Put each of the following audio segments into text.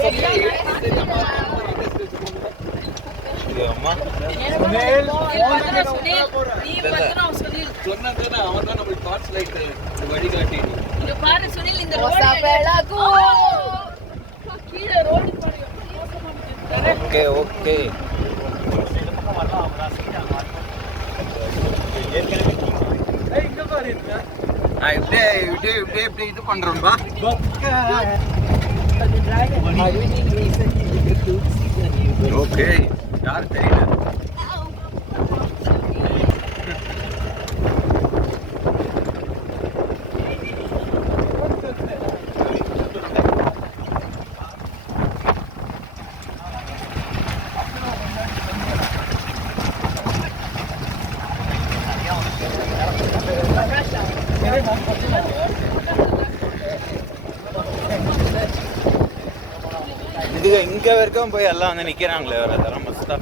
Okay okay இப்படி இது பண்றோம்பா. Okay யாரு தெரியல. இதுக இங்க வரைக்கும் போய் எல்லாம் வந்து நிக்கிறாங்களே, வர அதெல்லாம் மஸ்தா.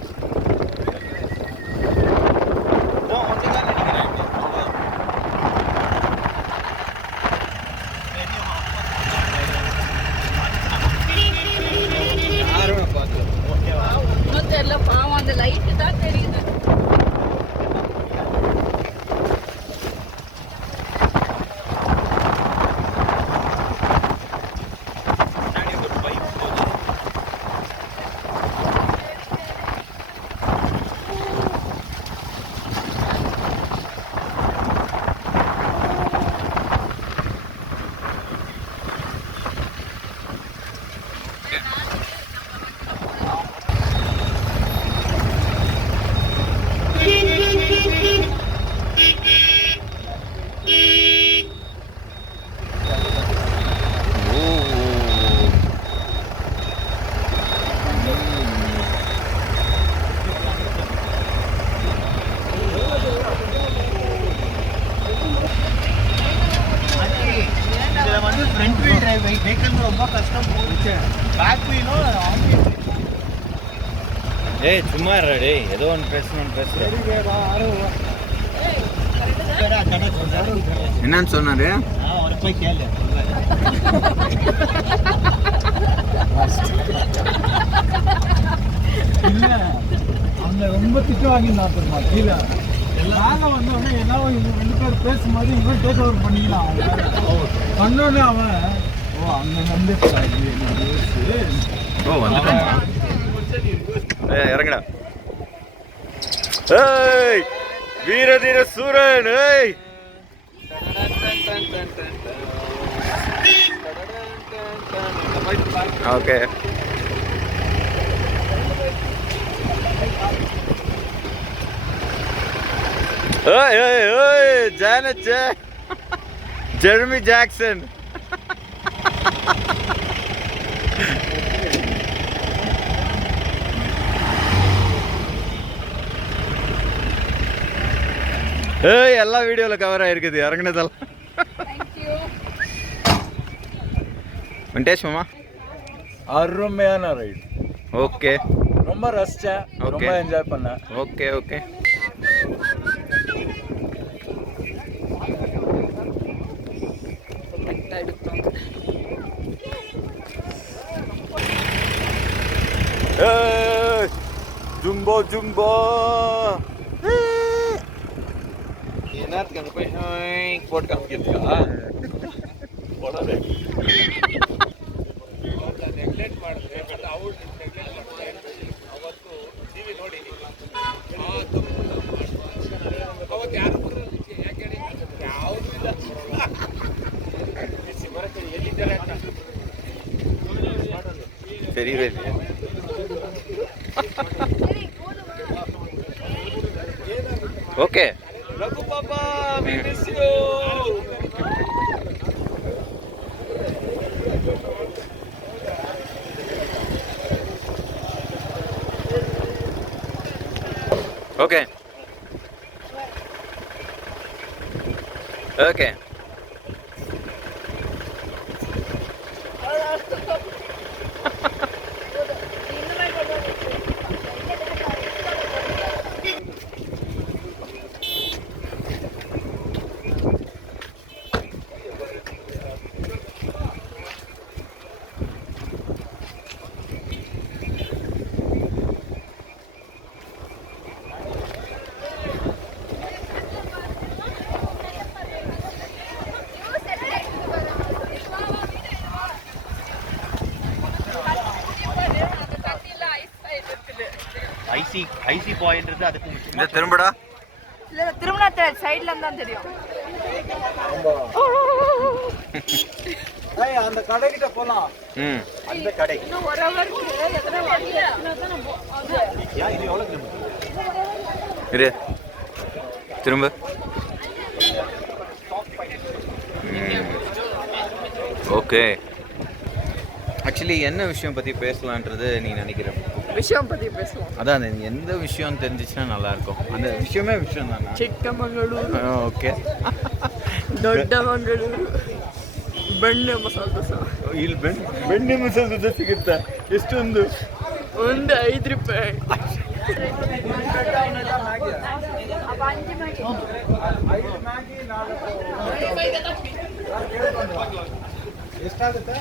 பாவம் அந்த லைட்டு தான் தெரியுது. ஃப்ரண்ட் வீல் டிரைவ் வெஹிக்கிள் ரொம்ப கஷ்டம் போச்சு. பேக் வீலும் ஏய் சும்மா இருடா, ஏதோ ஒன்று பேச. என்னன்னு சொன்னாரு? அவரை போய் கேளு. இல்ல அங்க ரொம்ப திட்டு வாங்கியிருந்தான் தெரியுமா கீழே. நாங்கள் வந்தோடனே எல்லாம் இவங்க 2 பேர் பேசும்போது இவன் டேக் ஓவர் பண்ணிக்கலாம். பண்ணோடனே அவன் அங்கே வந்துட்டான். வந்துட்டான். இறங்கடா. ஏய் வீரதீர சூரன். ஏய் ஓகே Janet Jeremy Jackson. எல்லா வீடியோல கவர் ஆயிருக்குது இறங்குனதெல்லாம். வெங்கடேஷ் மாமா அருமையான ரைடு. ஓகே ரொம்ப ரசிச்சேன், ரொம்ப என்ஜாய் பண்ணேன். ஓகே ஓகே ஜும்போ ஜும்போ ಏನಾದ್ರು ರೂಪಾಯಿ ಕೋಟ್ ಕಾಮಿದ್ಯಾ ನೆಗ್ಲೆಕ್ಟ್ ಮಾಡಿದ್ರೆ ಬಟ್ ಅವ್ರು ನೆಗ್ಲೆಕ್ಟ್ ಮಾಡ್ತಾರೆ. ಅವತ್ತು ಟಿವಿ ನೋಡಿ ಅವತ್ತು ಯಾರು ಯಾಕೆ ಹೇಳಿ ಯಾವುದೂ ಇಲ್ಲ. ಎಲ್ಲಿದ್ದಾರೆ ಅಂತ தெரியவே ஓகே ரகு பாப்பா we miss you. Okay okay I see பாயின்றது அதுக்கு இந்த முக்கியமா திரும்படா இல்ல திருமணத்தை சைடுல இருந்தா தெரியும். ஏய் அந்த கடைக்கிட்ட போலாம். ம் அந்த கடை இன்னும் ஒரு ஹவருக்கு எத்தனை வண்டி எடுத்துனா தான் நம்ம ஏன் இது எவ்வளவு கிலோமீட்டர் இரு திரும்ப ஓகே ஆக்சுவலி என்ன விஷயம் பற்றி பேசலான்றது நீ நினைக்கிற விஷயம் பத்தி பேசலாம். அதான் நீ எந்த விஷயம் தெரிஞ்சிச்சுன்னா நல்லாயிருக்கும் அந்த விஷயமே விஷயம் தானே ಚಿಕ್ಕಮಗಳೂರು, ಓಕೆ ದೊಡ್ಡಮಗಳೂರು, ಬೆಣ್ಣೆ ಮಸಾಲೆ ದೋಸೆ ಇಲ್ಲಿ ಬೆಣ್ಣೆ ಮಸಾಲೆ ದೋಸೆ ಸಿಗುತ್ತಾ ಎಷ್ಟೊಂದು ಒಂದು 5 ರೂಪಾಯಿ. ಎಷ್ಟಾಗುತ್ತೆ?